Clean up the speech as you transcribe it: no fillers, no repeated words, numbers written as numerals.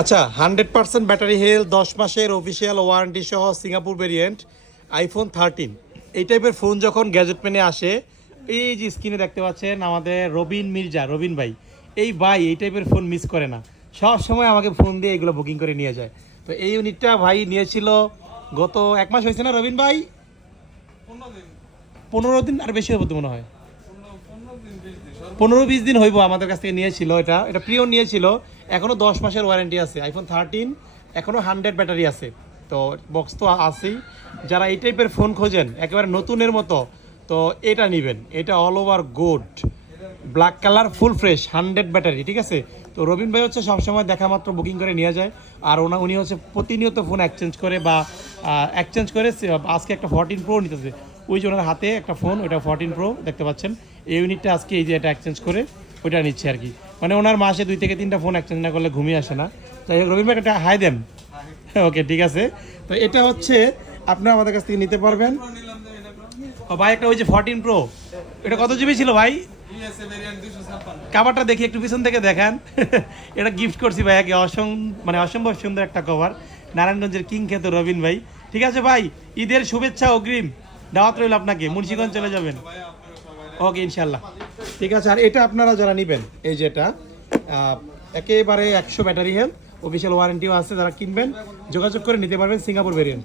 আচ্ছা 100% battery health, 10 মাসের official warranty সহ সিঙ্গাপুর ভেরিয়েন্ট আইফোন 13। এই টাইপের ফোন যখন গ্যাজেট পেনে আসে, এই যে স্ক্রিনে দেখতে পাচ্ছেন আমাদের রবিন মির্জা, রবিন ভাই, এই ভাই এই টাইপের ফোন মিস করে না, সব সময় আমাকে ফোন দিয়ে এগুলো বুকিং করে নিয়ে যায়। তো এই ইউনিটটা ভাই নিয়েছিল গত 1 মাস হয়েছে না রবিন ভাই? 15 দিন আর বেশি হবে তো মনে হয়, 15-20 দিন হইব আমাদের কাছ থেকে নিয়েছিল। এটা এটা প্রিয় নিয়েছিল। এখনও 10 মাসের ওয়ারেন্টি আছে আইফোন 13, এখনও 100 ব্যাটারি আছে। তো বক্স তো আছেই। যারা এই টাইপের ফোন খোঁজেন একেবারে নতুনের মতো, তো এটা নেবেন। এটা all over gold, black colour, full fresh, 100 battery, ঠিক আছে। তো রবিন ভাই হচ্ছে সবসময় দেখা মাত্র বুকিং করে নিয়ে যায়। আর উনি হচ্ছে প্রতিনিয়ত ফোন এক্সচেঞ্জ করে বা এক্সচেঞ্জ করে। আজকে একটা 14 প্রো নিতেছে, ওই যে ওনার হাতে একটা ফোন, ওইটা 14 প্রো দেখতে পাচ্ছেন। এই ইউনিটটা আজকে এই যে এটা এক্সচেঞ্জ করে ওইটা নিচ্ছে আর কি। মানে ওনার মাসে 2 থেকে 3টা ফোন এক্সচেঞ্জ না করলে ঘুমিয়ে আসে না। তাই রবিন ভাই একটা হাই দেন। ওকে, ঠিক আছে। তো এটা হচ্ছে আপনারা আমাদের কাছ থেকে নিতে পারবেন। ও ভাই, একটা ওই যে 14 প্রো, এটা কত জিবি ছিল ভাই? কাভারটা দেখি একটু পিছন থেকে দেখান। এটা গিফট করছি ভাইয়াকে, মানে অসম্ভব সুন্দর একটা কভার, নারায়ণগঞ্জের কিং খ্যাত রবিন ভাই। ঠিক আছে ভাই, ঈদের শুভেচ্ছা অগ্রিম, দাওয়াত রইল আপনাকে, মুন্সিগঞ্জ চলে যাবেন। ওকে, ইনশাল্লাহ। ঠিক আছে। আর এটা আপনারা যারা নেবেন, এই যে এটা একেবারে 100 ব্যাটারি হেলথ, অফিসিয়াল ওয়ারেন্টিও আছে। যারা কিনবেন যোগাযোগ করে নিতে পারবেন, সিঙ্গাপুর ভেরিয়েন্ট।